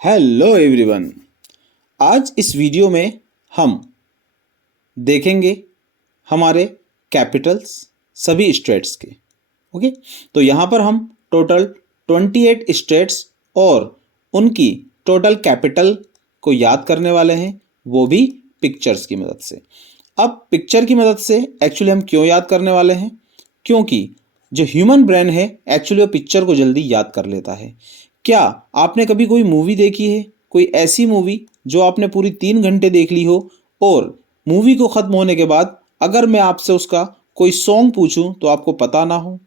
Hello everyone. आज इस video में हम देखेंगे हमारे कैपिटल्स सभी स्टेट्स के। ओके, तो यहाँ पर हम टोटल 28 स्टेट्स और उनकी टोटल कैपिटल को याद करने वाले हैं, वो भी पिक्चर्स की मदद से। अब पिक्चर की मदद से एक्चुअली हम क्यों याद करने वाले हैं? क्योंकि जो ह्यूमन ब्रेन है एक्चुअली वो पिक्चर को जल्दी याद कर लेता है। क्या आपने कभी कोई मूवी देखी है, कोई ऐसी मूवी जो आपने पूरी 3 घंटे देख ली हो और मूवी को ख़त्म होने के बाद अगर मैं आपसे उसका कोई सॉन्ग पूछूं तो आपको पता ना हो,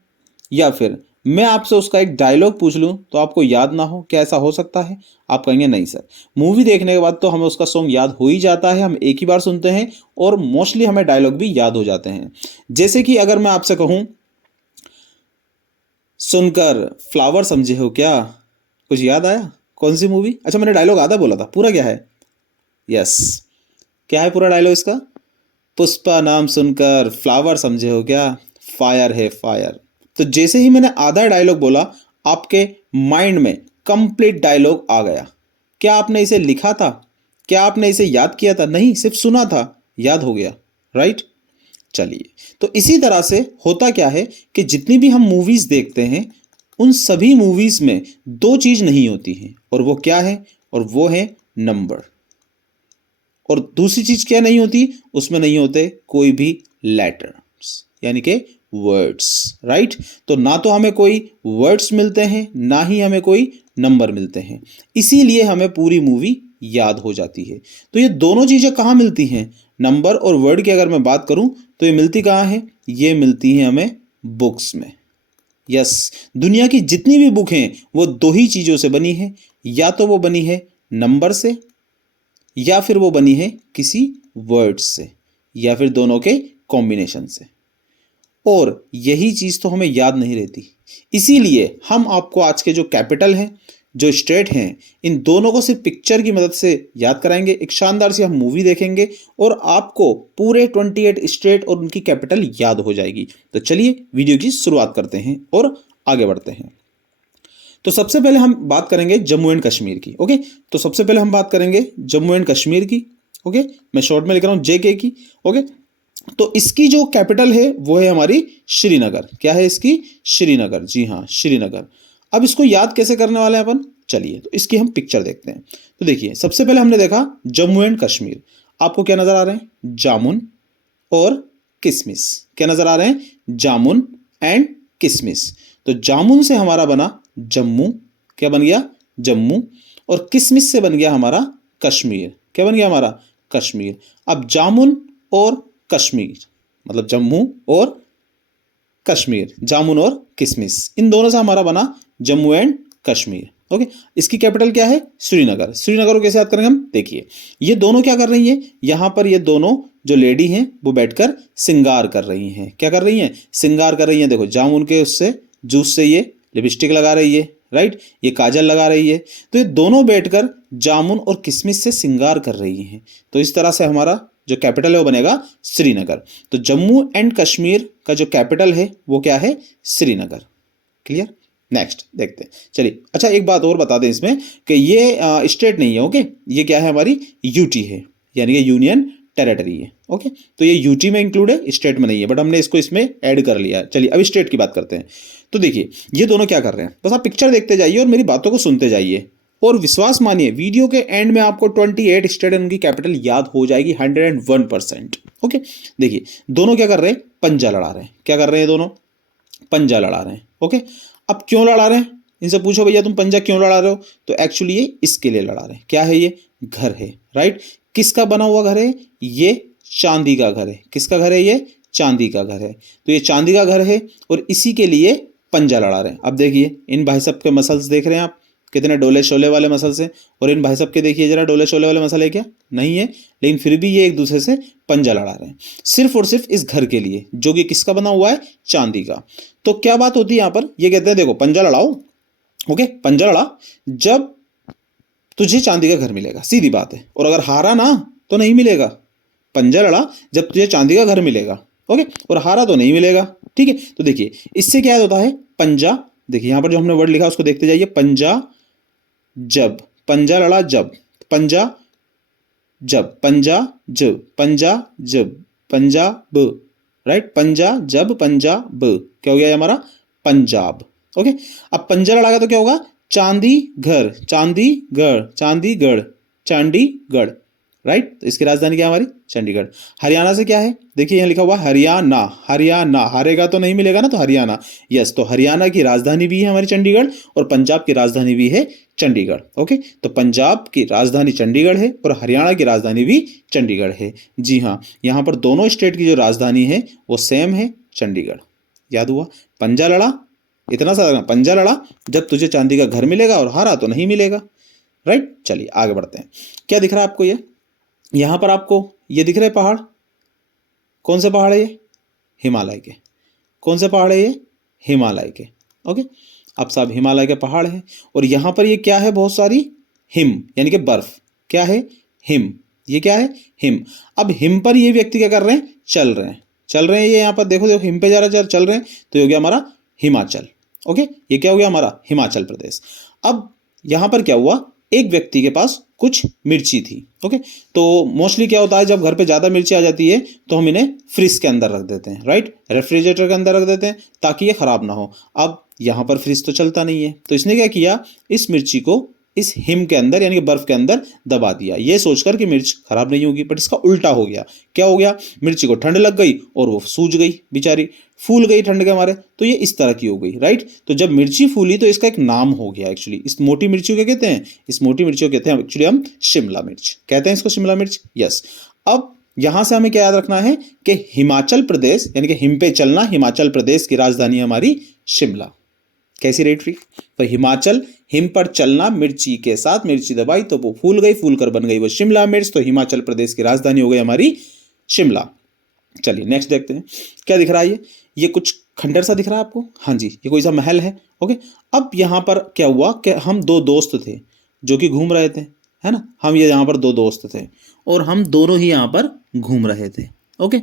या फिर मैं आपसे उसका एक डायलॉग पूछ लूं तो आपको याद ना हो? क्या ऐसा हो सकता है? आप कहेंगे नहीं सर, मूवी देखने के बाद तो हमें उसका सॉन्ग याद हो ही जाता है, हम एक ही बार सुनते हैं और मोस्टली हमें डायलॉग भी याद हो जाते हैं। जैसे कि अगर मैं आपसे कहूँ सुनकर फ्लावर समझे हो क्या, कुछ याद आया? कौन सी मूवी? अच्छा, मैंने डायलॉग आधा बोला था, पूरा क्या है? यस, क्या है पूरा डायलॉग इसका? पुष्पा नाम सुनकर फ्लावर समझे हो क्या, फायर है फायर। तो जैसे ही मैंने आधा डायलॉग बोला आपके माइंड में कंप्लीट डायलॉग आ गया। क्या आपने इसे लिखा था? क्या आपने इसे याद किया था? नहीं, सिर्फ सुना था, याद हो गया, राइट? चलिए, तो इसी तरह से होता क्या है कि जितनी भी हम मूवीज देखते हैं उन सभी मूवीज में दो चीज नहीं होती हैं, और वो क्या है? और वो है नंबर। और दूसरी चीज क्या नहीं होती? उसमें नहीं होते कोई भी लेटर्स, यानी कि वर्ड्स, राइट? तो ना तो हमें कोई वर्ड्स मिलते हैं, ना ही हमें कोई नंबर मिलते हैं, इसीलिए हमें पूरी मूवी याद हो जाती है। तो ये दोनों चीजें कहाँ मिलती हैं? नंबर और वर्ड की अगर मैं बात करूं तो ये मिलती कहाँ है? ये मिलती हैं हमें बुक्स में। यस, दुनिया की जितनी भी बुक हैं वो दो ही चीजों से बनी है, या तो वो बनी है नंबर से, या फिर वो बनी है किसी वर्ड से, या फिर दोनों के कॉम्बिनेशन से। और यही चीज तो हमें याद नहीं रहती, इसीलिए हम आपको आज के जो कैपिटल हैं, जो स्टेट हैं, इन दोनों को सिर्फ पिक्चर की मदद से याद कराएंगे। एक शानदार सी हम मूवी देखेंगे और आपको पूरे 28 स्टेट और उनकी कैपिटल याद हो जाएगी। तो चलिए वीडियो की शुरुआत करते हैं और आगे बढ़ते हैं। तो सबसे पहले हम बात करेंगे जम्मू एंड कश्मीर की। ओके, तो सबसे पहले हम बात करेंगे जम्मू एंड कश्मीर की। ओके, मैं शॉर्ट में लिख रहा हूं जेके की। ओके, तो इसकी जो कैपिटल है वो है हमारी श्रीनगर। क्या है इसकी? श्रीनगर, जी हाँ, श्रीनगर। अब इसको याद कैसे करने वाले हैं अपन? चलिए, तो इसकी हम पिक्चर देखते हैं। तो देखिए, सबसे पहले हमने देखा जम्मू एंड कश्मीर। आपको क्या नजर आ रहे हैं? जामुन और किशमिश। क्या नजर आ रहे हैं? जामुन एंड किशमिश। तो जामुन से हमारा बना जम्मू। क्या बन गया? जम्मू। और किशमिश से बन गया हमारा कश्मीर। क्या बन गया हमारा? कश्मीर। अब जामुन और कश्मीर मतलब जम्मू और कश्मीर, जामुन और किशमिश, इन दोनों से हमारा बना जम्मू एंड कश्मीर। ओके, इसकी कैपिटल क्या है? श्रीनगर। श्रीनगर को कैसे याद करेंगे हम? देखिए, ये दोनों क्या कर रही हैं? यहां पर ये दोनों जो लेडी हैं वो बैठकर सिंगार कर रही हैं। क्या कर रही हैं? सिंगार कर रही हैं। देखो, जामुन के उससे जूस से ये लिपस्टिक लगा रही है, राइट? ये काजल लगा रही है। तो ये दोनों बैठकर जामुन और किशमिश से सिंगार कर रही हैं। तो इस तरह से हमारा जो कैपिटल है वो बनेगा श्रीनगर। तो जम्मू एंड कश्मीर का जो कैपिटल है वो क्या है? श्रीनगर। क्लियर? नेक्स्ट देखते हैं। चलिए, अच्छा एक बात और बता दें इसमें कि ये स्टेट नहीं है। ओके, ये क्या है? हमारी यूटी है, यानी कि यूनियन टेरिटरी है। ओके, तो ये यूटी में इंक्लूड है, स्टेट में नहीं है, बट हमने इसको इसमें ऐड कर लिया है। चलिए, अब स्टेट की बात करते हैं। तो देखिए, ये दोनों क्या कर रहे हैं, बस आप पिक्चर देखते जाइए और मेरी बातों को सुनते जाइए, और विश्वास मानिए वीडियो के एंड में आपको 28 स्टेट उनकी कैपिटल याद हो जाएगी 101%। ओके, देखिए, दोनों क्या कर रहे हैं? पंजा लड़ा रहे हैं। क्या कर रहे हैं? दोनों पंजा लड़ा रहे हैं। ओके, अब क्यों लड़ा रहे हैं? इनसे पूछो भैया तुम पंजा क्यों लड़ा रहे हो, तो एक्चुअली ये इसके लिए लड़ा रहे हैं। क्या है ये? घर है, राइट? किसका बना हुआ घर है? ये चांदी का घर है। किसका घर है? ये चांदी का घर है। तो ये चांदी का घर है और इसी के लिए पंजा लड़ा रहे हैं। अब देखिए, इन भाई साहब के मसल्स देख रहे हैं आप, कितने डोले शोले वाले मसल्स हैं, और इन भाई साहब के देखिए जरा, डोले शोले वाले मसल है क्या? नहीं है, लेकिन फिर भी ये एक दूसरे से पंजा लड़ा रहे हैं, सिर्फ और सिर्फ इस घर के लिए, जो कि किसका बना हुआ है? चांदी का। तो क्या बात होती है यहां पर? ये कहते हैं देखो, पंजा लड़ाओ। ओके, पंजा लड़ा जब तुझे चांदी का घर मिलेगा, सीधी बात है। और अगर हारा ना तो नहीं मिलेगा। पंजा लड़ा जब तुझे चांदी का घर मिलेगा, ओके, और हारा तो नहीं मिलेगा। ठीक है, तो देखिए इससे क्या होता है? पंजा, देखिए यहां पर जो हमने वर्ड लिखा उसको देखते जाइए। पंजा जब पंजा लड़ा जब, पंजा जब, पंजाब, राइट, पंजाब, क्या हो गया ये हमारा पंजाब। ओके, अब पंजा लड़ागा तो क्या होगा, चांदीगढ़, चंडीगढ़, राइट। तो इसकी राजधानी क्या है हमारी, चंडीगढ़। हरियाणा से क्या है, देखिए यहाँ लिखा हुआ हरियाणा, हारेगा तो नहीं मिलेगा ना, तो हरियाणा, यस। तो हरियाणा की राजधानी भी है हमारी चंडीगढ़, और पंजाब की राजधानी भी है चंडीगढ़। ओके, तो पंजाब की राजधानी चंडीगढ़ है और हरियाणा की राजधानी भी चंडीगढ़ है। जी हाँ, यहाँ पर दोनों स्टेट की जो राजधानी है वो सेम है, चंडीगढ़। याद हुआ, पंजा लड़ा, इतना सा पंजा लड़ा जब तुझे चांदी का घर मिलेगा, और हारा तो नहीं मिलेगा, राइट। चलिए आगे बढ़ते हैं। क्या दिख रहा है आपको, ये यहां पर आपको ये दिख रहे पहाड़, कौन से पहाड़ है ये, हिमालय के। कौन से पहाड़ है ये, हिमालय के। ओके, अब साहब हिमालय के पहाड़ हैं, और यहां पर ये क्या है, बहुत सारी हिम, यानी कि बर्फ। क्या है, हिम। ये क्या है, हिम। अब हिम पर ये व्यक्ति क्या कर रहे हैं, चल रहे हैं। ये यहाँ पर देखो हिम पे जा रहा है, चल रहे हैं, तो ये हो गया हमारा हिमाचल। ओके, ये क्या हो गया हमारा, हिमाचल प्रदेश। अब यहां पर क्या हुआ, एक व्यक्ति के पास कुछ मिर्ची थी। ओके, तो मोस्टली क्या होता है, जब घर पे ज़्यादा मिर्ची आ जाती है तो हम इन्हें फ्रिज के अंदर रख देते हैं, राइट, रेफ्रिजरेटर के अंदर रख देते हैं ताकि ये खराब ना हो। अब यहाँ पर फ्रिज तो चलता नहीं है, तो इसने क्या किया, इस मिर्ची को इस हिम के अंदर यानी कि बर्फ के अंदर दबा दिया, ये सोचकर कि मिर्च खराब नहीं होगी। बट इसका उल्टा हो गया। क्या हो गया, मिर्ची को ठंड लग गई और वो सूज गई बेचारी, फूल गई ठंड के मारे, तो ये इस तरह की हो गई, राइट। तो जब मिर्ची फूली तो इसका एक नाम हो गया एक्चुअली। इस मोटी मिर्ची को क्या कहते हैं, इस मोटी मिर्ची को कहते हैं एक्चुअली हम शिमला मिर्च कहते हैं इसको, शिमला मिर्च, यस। अब यहां से हमें क्या याद रखना है कि हिमाचल प्रदेश यानी कि हिम पे चलना, हिमाचल प्रदेश की राजधानी हमारी शिमला। कैसी रही ट्रिक, तो हिमाचल, हिम पर चलना, मिर्ची के साथ मिर्ची दबाई तो वो फूल गई, फूल कर बन गई वो शिमला मिर्च, तो हिमाचल प्रदेश की राजधानी हो गई हमारी शिमला। चलिए नेक्स्ट देखते हैं, क्या दिख रहा है ये कुछ खंडर सा दिख रहा है आपको, हाँ जी, ये कोई सा महल है। ओके, अब यहाँ पर क्या हुआ कि हम दो दोस्त थे जो कि घूम रहे थे, है ना, हम ये यहाँ पर दो दोस्त थे और हम दोनों ही यहाँ पर घूम रहे थे। ओके,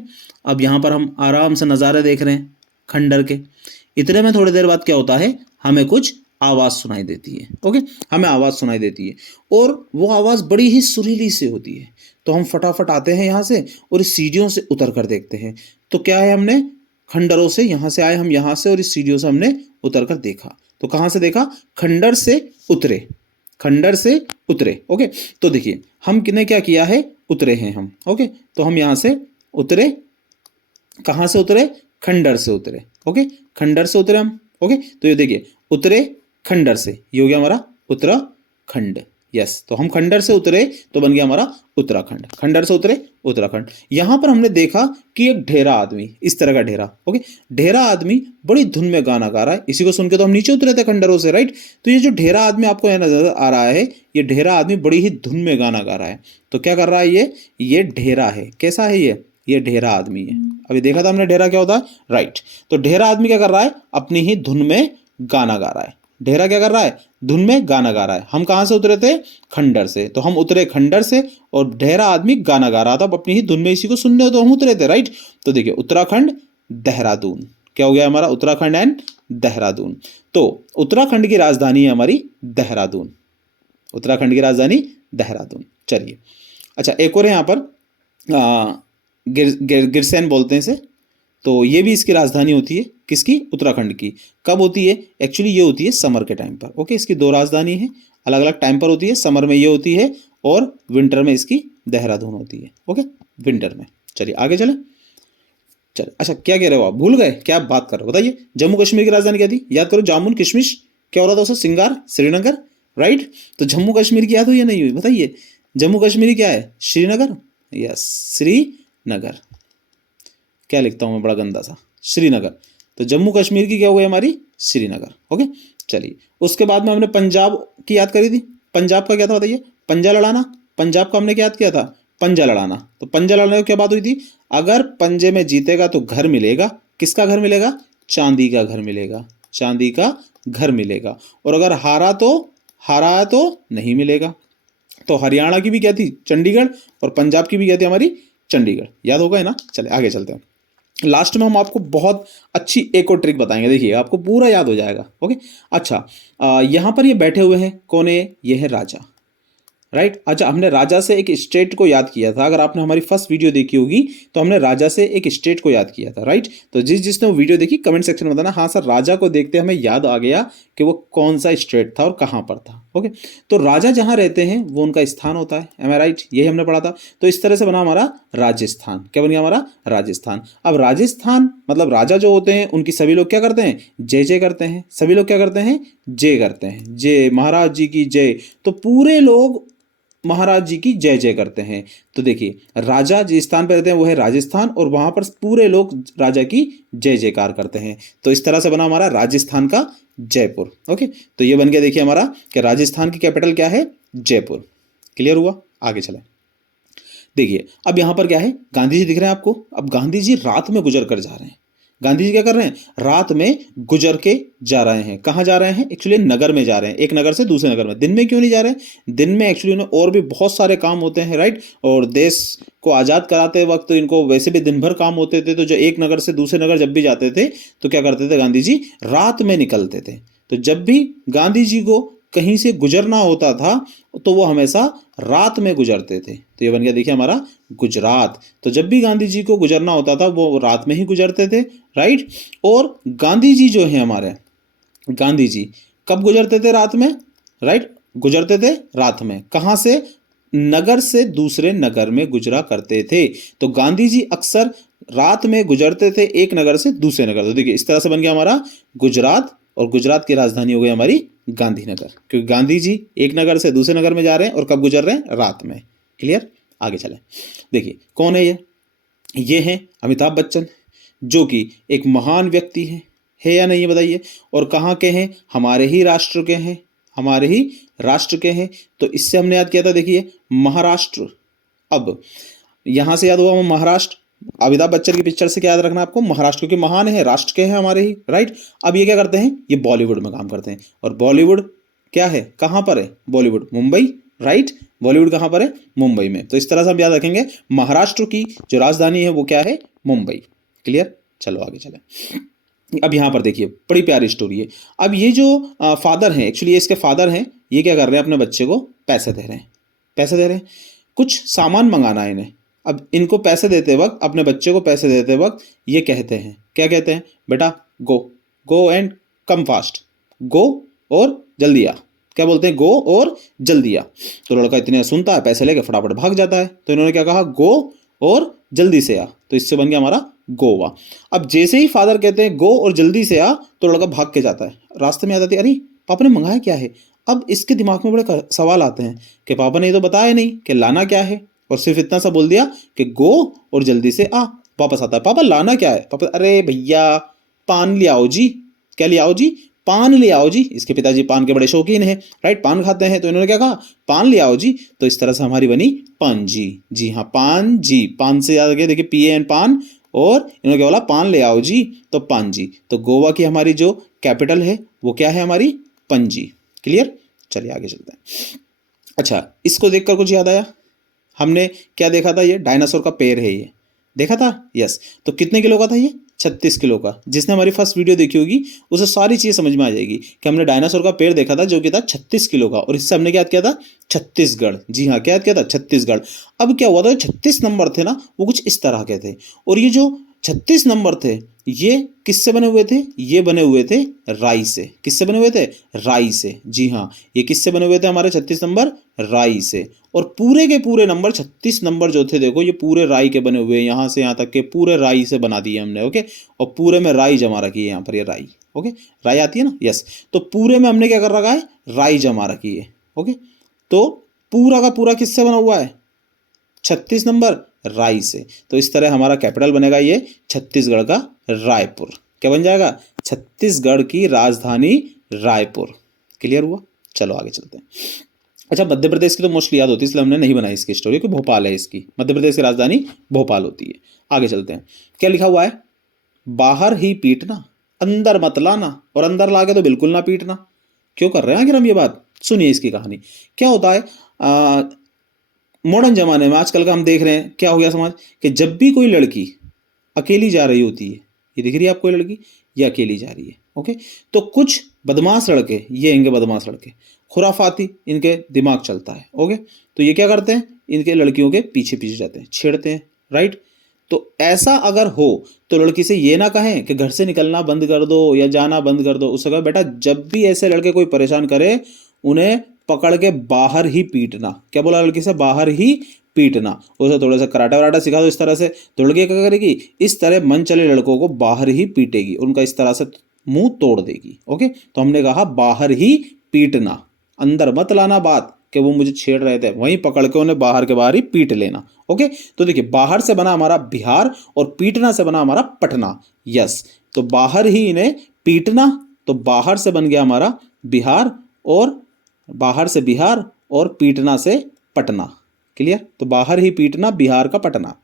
अब यहाँ पर हम आराम से नज़ारे देख रहे हैं खंडर के। इतने में थोड़ी देर बाद क्या होता है, हमें कुछ आवाज़ सुनाई देती है। ओके, हमें आवाज़ सुनाई देती है और वो आवाज़ बड़ी ही सुरीली सी होती है। तो हम फटाफट आते हैं यहाँ से और इस सीढ़ियों से उतर कर देखते हैं। तो क्या है, हमने खंडरों से यहाँ से आए, हम यहाँ से, और इस सीढ़ियों से हमने उतर कर देखा। तो कहाँ से देखा, खंडर से उतरे, खंडर से उतरे। ओके, तो देखिए हम किने क्या किया है, उतरे हैं हम। ओके, तो हम यहाँ से उतरे, कहाँ से उतरे, खंडर से उतरे। ओके, खंडर से उतरे हम। ओके, तो ये देखिए उतरे खंडर से, ये हो गया हमारा उत्तराखंड, यस। तो हम खंडर से उतरे तो बन गया हमारा उत्तराखंड, खंडर से उतरे उत्तराखंड। यहां पर हमने देखा कि एक ढेरा आदमी, इस तरह का ढेरा, ओके, ढेरा आदमी बड़ी धुन में गाना गा रहा है। इसी को सुन के तो हम नीचे उतरे थे खंडरों से, राइट। तो ये जो ढेरा आदमी आपको यहाँ नजर आ रहा है, ये ढेरा आदमी बड़ी ही धुन में गाना गा रहा है। तो क्या कर रहा है ये ढेरा है। कैसा है ये ढेरा आदमी है। अभी देखा था हमने ढेरा क्या होता है, राइट। तो ढेरा आदमी क्या कर रहा है, अपनी ही धुन में गाना गा रहा है। ढेरा क्या कर रहा है, धुन में गाना गा रहा है। हम कहां से उतरे थे, खंडर से। तो हम उतरे खंडर से और ढेरा आदमी गाना गा रहा था अपनी ही धुन में, इसी को सुनने तो हम उतरे थे, राइट। तो देखिए उत्तराखंड देहरादून, क्या हो गया हमारा, उत्तराखंड एंड देहरादून। तो उत्तराखंड की राजधानी है हमारी देहरादून, उत्तराखंड की राजधानी देहरादून। चलिए अच्छा, एक और है यहाँ पर गिरसेन बोलते हैं इसे। तो ये भी इसकी राजधानी होती है, किसकी, उत्तराखंड की। कब होती है, एक्चुअली ये होती है समर के टाइम पर। ओके, इसकी दो राजधानी है, अलग अलग टाइम पर होती है। समर में ये होती है और विंटर में इसकी देहरादून होती है। ओके, विंटर में। चलिए आगे चले। चलिए अच्छा, क्या कह रहे हो आप, भूल गए क्या आप बात कर रहे हो, बताइए। जम्मू कश्मीर की राजधानी क्या थी, याद करो। जामुन किशमिश, क्या हो रहा था उसे, सिंगार, श्रीनगर, राइट। तो जम्मू कश्मीर की याद हुई या नहीं हुई, बताइए। जम्मू कश्मीर क्या है, श्रीनगर, यस, श्रीनगर। क्या लिखता हूं मैं, बड़ा गंदा सा, श्रीनगर। तो जम्मू कश्मीर की क्या हो गई हमारी, श्रीनगर। ओके, चलिए उसके बाद में हमने पंजाब की याद करी थी। पंजाब का क्या था बताइए, पंजा लड़ाना। पंजाब का हमने क्या याद किया था, पंजा लड़ाना। तो पंजा लड़ाने की क्या बात हुई थी, अगर पंजे में जीतेगा तो घर मिलेगा। किसका घर मिलेगा, चांदी का घर मिलेगा, चांदी का घर मिलेगा। और अगर हारा तो नहीं मिलेगा। तो हरियाणा की भी क्या थी, चंडीगढ़, और पंजाब की भी क्या थी हमारी, चंडीगढ़। याद होगा है ना। चले आगे चलते हैं। लास्ट में हम आपको बहुत अच्छी एक और ट्रिक बताएंगे, देखिए आपको पूरा याद हो जाएगा। ओके, अच्छा, यहाँ पर ये बैठे हुए हैं, कौन है, ये है राजा। राइट। अच्छा, हमने राजा से एक स्टेट को याद किया था। अगर आपने हमारी फर्स्ट वीडियो देखी होगी तो हमने राजा से एक स्टेट को याद किया था, राइट। तो जिसने वो वीडियो देखी कमेंट सेक्शन में बताना, हाँ सर राजा को देखते हमें याद आ गया कि वो कौन सा स्टेट था और कहाँ पर था। ओके, तो राजा जहाँ रहते हैं वो उनका स्थान होता है, एम आई राइट, यही हमने पढ़ा था। तो इस तरह से बना हमारा राजस्थान। क्या बन गया हमारा राजस्थान। अब राजस्थान मतलब राजा जो होते हैं उनकी सभी लोग क्या करते हैं, जय जय करते हैं। सभी लोग क्या करते हैं, जय करते हैं, जय महाराज जी की जय। तो पूरे लोग महाराज जी की जय जय करते हैं। तो देखिए राजा जिस स्थान पर रहते हैं वो है राजस्थान, और वहां पर पूरे लोग राजा की जय जयकार करते हैं। तो इस तरह से बना हमारा राजस्थान का जयपुर। ओके, तो ये बन गया देखिए हमारा कि राजस्थान की कैपिटल क्या है, जयपुर। क्लियर हुआ, आगे चले। देखिए अब यहां पर क्या है, गांधी जी दिख रहे हैं आपको। अब गांधी जी रात में गुजर कर जा रहे हैं। गांधी जी क्या कर रहे हैं, रात में गुजर के जा रहे हैं। कहाँ जा रहे हैं, एक्चुअली नगर में जा रहे हैं, एक नगर से दूसरे नगर में। दिन में क्यों नहीं जा रहे हैं, दिन में एक्चुअली उन्हें और भी बहुत सारे काम होते हैं, राइट। और देश को आज़ाद कराते वक्त इनको वैसे भी दिन भर काम होते थे। तो जो एक नगर से दूसरे नगर जब भी जाते थे तो क्या करते थे, गांधी जी रात में निकलते थे। तो जब भी गांधी जी को कहीं से गुजरना होता था तो वो हमेशा रात में गुजरते थे। तो ये बन गया देखिए हमारा गुजरात। तो जब भी गांधी जी को गुजरना होता था वो रात में ही गुजरते थे, राइट। और गांधी जी जो है हमारे, गांधी जी कब गुजरते थे, रात में, राइट। गुजरते थे रात में। कहाँ से, नगर से दूसरे नगर में गुजरा करते थे। तो गांधी जी अक्सर रात में गुजरते थे एक नगर से दूसरे नगर। तो देखिए इस तरह से बन गया हमारा गुजरात, और गुजरात की राजधानी हो गई हमारी गांधीनगर, क्योंकि गांधी जी एक नगर से दूसरे नगर में जा रहे हैं और कब गुजर रहे हैं, रात में। क्लियर, आगे चले। देखिए कौन है ये है अमिताभ बच्चन, जो कि एक महान व्यक्ति है या नहीं ये बताइए। और कहाँ के हैं, हमारे ही राष्ट्र के हैं, हमारे ही राष्ट्र के हैं। तो इससे हमने याद किया था, देखिए महाराष्ट्र। अब यहां से याद हुआ महाराष्ट्र, अमिताभ बच्चन की पिक्चर से क्या याद रखना आपको, महाराष्ट्र, क्योंकि महान है, राष्ट्र के हैं हमारे ही, राइट। अब ये क्या करते हैं, ये बॉलीवुड में काम करते हैं। और बॉलीवुड क्या है, कहाँ पर है, बॉलीवुड मुंबई, राइट। बॉलीवुड कहाँ पर है, मुंबई में। तो इस तरह से हम याद रखेंगे महाराष्ट्र की जो राजधानी है वो क्या है, मुंबई। क्लियर, चलो आगे चले। अब यहाँ पर देखिए बड़ी प्यारी स्टोरी है। अब ये जो फादर हैं, एक्चुअली ये इसके फादर हैं, ये क्या कर रहे हैं, अपने बच्चे को पैसे दे रहे हैं, पैसे दे रहे हैं, कुछ सामान मंगाना है इन्हें। अब इनको पैसे देते वक्त, अपने बच्चे को पैसे देते वक्त ये कहते हैं, क्या कहते हैं, बेटा गो, गो एंड कम फास्ट, गो और जल्दी आ। क्या बोलते हैं, गो और जल्दी आ। तो लड़का इतने सुनता है, पैसे लेके फटाफट भाग जाता है। तो इन्होंने क्या कहा, गो और जल्दी से आ। तो इससे बन गया हमारा गोवा। अब जैसे ही फादर कहते हैं गो और जल्दी से आ, तो लड़का भाग के जाता है। रास्ते में आ जाती है, अरे पापा ने मंगाया क्या है। अब इसके दिमाग में बड़े सवाल आते हैं कि पापा ने ये तो बताया नहीं कि लाना क्या है, और सिर्फ इतना सा बोल दिया कि गो और जल्दी से आ। वापस आता है, पापा लाना क्या है, पापा अरे भैया पान ले आओ जी। क्या ले आओ जी, पान ले आओ जी। इसके पिताजी पान के बड़े शौकीन हैं, राइट, पान खाते हैं। तो इन्होंने क्या कहा, पान ले आओ जी। तो इस तरह से हमारी बनी पान जी। जी हाँ, पान जी, पान से याद गया, देखिए पी एन पान, और इन्होंने क्या बोला, पान ले आओ जी, तो पान जी। तो गोवा की हमारी जो कैपिटल है वो क्या है, हमारी पणजी। क्लियर, चलिए आगे चलते हैं। अच्छा, इसको देखकर कुछ याद आया, हमने क्या देखा था, ये डायनासोर का पैर है, ये देखा था, यस। तो कितने किलो का था ये, 36 किलो का। जिसने हमारी फर्स्ट वीडियो देखी होगी उसे सारी चीज़ समझ में आ जाएगी कि हमने डायनासोर का पैर देखा था जो कि था 36 किलो का, और इससे हमने क्या याद किया था, छत्तीसगढ़। जी हाँ, क्या याद किया था, छत्तीसगढ़। अब क्या हुआ था, 36 नंबर थे ना, वो कुछ इस तरह के थे। और ये जो 36 नंबर थे ये किससे बने हुए थे, ये बने हुए थे राई से। किससे बने हुए थे, राई से। जी हाँ, ये किससे बने हुए थे हमारे 36 नंबर, राई से। और पूरे के पूरे नंबर 36 नंबर जो थे, देखो ये पूरे राई के बने हुए हैं, यहाँ से यहाँ तक के पूरे राई से बना दिए हमने। ओके, और पूरे में राई जमा रखी है यहाँ पर, ये राई। ओके, राई आती है ना, यस। तो पूरे में हमने क्या कर रखा है, राई जमा रखी है। ओके, तो पूरा का पूरा किससे बना हुआ है, 36 नंबर राई से। तो इस तरह हमारा कैपिटल बनेगा ये छत्तीसगढ़ का रायपुर। क्या बन जाएगा, छत्तीसगढ़ की राजधानी रायपुर। क्लियर हुआ, चलो आगे चलते हैं। अच्छा, मध्य प्रदेश की तो मोस्टली याद होती है, इसलिए हमने नहीं बनाई इसकी स्टोरी, कि भोपाल है इसकी, मध्य प्रदेश की राजधानी भोपाल होती है। आगे चलते हैं, क्या लिखा हुआ है, बाहर ही पीटना अंदर मत लाना, और अंदर लाके तो बिल्कुल ना पीटना। क्यों कर रहे हैं आखिर हम ये बात, सुनिए इसकी कहानी। क्या होता है, मॉडर्न जमाने में आजकल का हम देख रहे हैं, क्या हो गया समाज, कि जब भी कोई लड़की अकेली जा रही होती है, ये दिख रही है आपको लड़की, ये अकेली जा रही है, ओके, तो कुछ बदमाश लड़के, ये हैंगे बदमाश लड़के, खुराफाती इनके दिमाग चलता है। ओके, तो ये क्या करते हैं, इनके लड़कियों के पीछे पीछे जाते हैं, छेड़ते हैं, राइट। तो ऐसा अगर हो तो लड़की से ये ना कहें कि घर से निकलना बंद कर दो या जाना बंद कर दो, उससे कहो बेटा जब भी ऐसे लड़के कोई परेशान करे उन्हें पकड़ के बाहर ही पीटना। क्या बोला लड़की से, बाहर ही पीटना। उसे थोड़ा सा कराटा वराटा सिखा दो इस तरह से, तो लड़की क्या करेगी, इस तरह मन चले लड़कों को बाहर ही पीटेगी, उनका इस तरह से मुंह तोड़ देगी। ओके, तो हमने कहा बाहर ही पीटना, अंदर मत लाना बात कि वो मुझे छेड़ रहे थे, वहीं पकड़ के उन्हें बाहर के बाहर ही पीट लेना। ओके, तो देखिए बाहर से बना हमारा बिहार और पीटना से बना हमारा पटना। यस, तो बाहर ही इन्हें पीटना, तो बाहर से बन गया हमारा बिहार, और बाहर से बिहार और पीटना से पटना। क्लियर, तो बाहर ही पीटना, बिहार का पटना।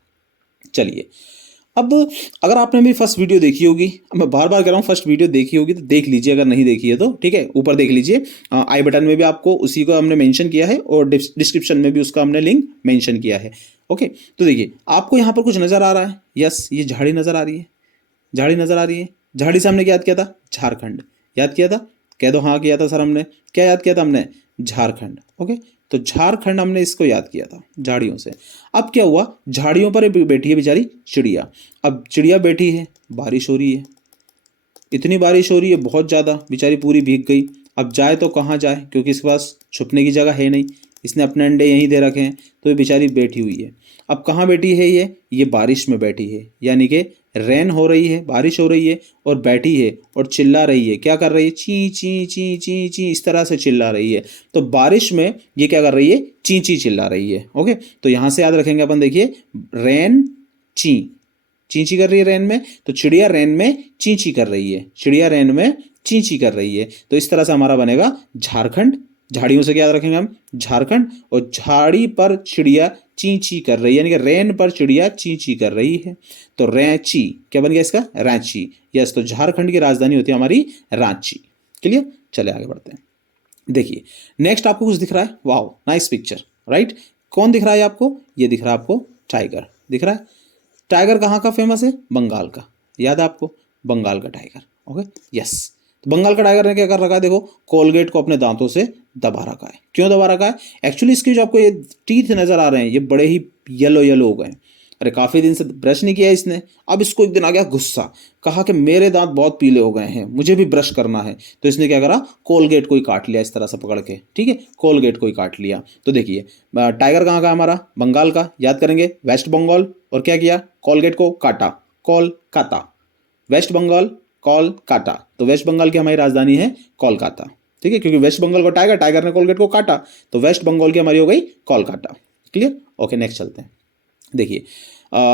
चलिए, अब अगर आपने मेरी फर्स्ट वीडियो देखी होगी, मैं बार बार कह रहा हूँ फर्स्ट वीडियो देखी होगी तो देख लीजिए, अगर नहीं देखी है तो ठीक है, ऊपर देख लीजिए, आई बटन में भी आपको उसी को हमने मेंशन किया है और डिस्क्रिप्शन में भी उसका हमने लिंक मेंशन किया है। ओके, तो देखिए आपको यहाँ पर कुछ नज़र आ रहा है, यस, ये झाड़ी नज़र आ रही है, झाड़ी नज़र आ रही है। झाड़ी से हमने क्या याद किया था, झारखंड याद किया था, कह दो हाँ किया था सर हमने, क्या याद किया था हमने, झारखंड। ओके, तो झारखंड हमने इसको याद किया था झाड़ियों से। अब क्या हुआ, झाड़ियों पर बैठी है बेचारी चिड़िया। अब चिड़िया बैठी है, बारिश हो रही है, इतनी बारिश हो रही है बहुत ज़्यादा, बेचारी पूरी भीग गई। अब जाए तो कहाँ जाए, क्योंकि इसके पास छुपने की जगह है नहीं, इसने अपने अंडे यहीं दे रखे हैं, तो ये बेचारी बैठी हुई है। अब कहाँ बैठी है ये बारिश में बैठी है, यानी कि रेन हो रही है, बारिश हो रही है, और बैठी है और चिल्ला रही है। क्या कर रही है, ची ची ची ची ची, इस तरह से चिल्ला रही है। तो बारिश में ये क्या कर रही है, ची ची चिल्ला रही है। ओके, तो यहाँ से याद रखेंगे अपन, देखिए रेन ची, चींची कर रही है रेन में, तो चिड़िया रेन में चींची कर रही है, चिड़िया रेन में चींची कर रही है। तो इस तरह से हमारा बनेगा झारखंड, झाड़ियों से क्या याद रखेंगे हम, झारखंड, और झाड़ी पर चिड़िया चींची कर रही है, यानी कि रेन पर चिड़िया चींची कर रही है। तो रैंची क्या बन गया इसका, रांची। यस, तो झारखंड की राजधानी होती है हमारी रांची। क्लियर, चले आगे बढ़ते हैं। देखिए नेक्स्ट आपको कुछ दिख रहा है, वाह नाइस पिक्चर, राइट। कौन दिख रहा है आपको, ये दिख रहा है आपको टाइगर दिख रहा है। टाइगर कहाँ का फेमस है, बंगाल का, याद है आपको, बंगाल का टाइगर। ओके, यस, तो बंगाल का टाइगर ने क्या कर रखा है, देखो कोलगेट को अपने दांतों से दबा रखा है। क्यों दबा रखा है, एक्चुअली इसके जो आपको ये टीथ नजर आ रहे हैं ये बड़े ही येलो येलो हो गए। अरे काफ़ी दिन से ब्रश नहीं किया इसने, अब इसको एक दिन आ गया गुस्सा, कहा कि मेरे दांत बहुत पीले हो गए हैं, मुझे भी ब्रश करना है। तो इसने क्या करा, कोलगेट को ही काट लिया इस तरह से पकड़ के, ठीक है, कोलगेट को ही काट लिया। तो देखिए टाइगर कहाँ का, हमारा बंगाल का, याद करेंगे वेस्ट बंगाल, और क्या किया, कोलगेट को काटा, कोलकाता, वेस्ट बंगाल कोलकाता। तो वेस्ट बंगाल की हमारी राजधानी है कोलकाता, ठीक है, क्योंकि वेस्ट बंगाल को टाइगर, टाइगर ने कोलगेट को काटा, तो वेस्ट बंगाल की हमारी हो गई कोलकाता। क्लियर, ओके, नेक्स्ट चलते हैं। देखिए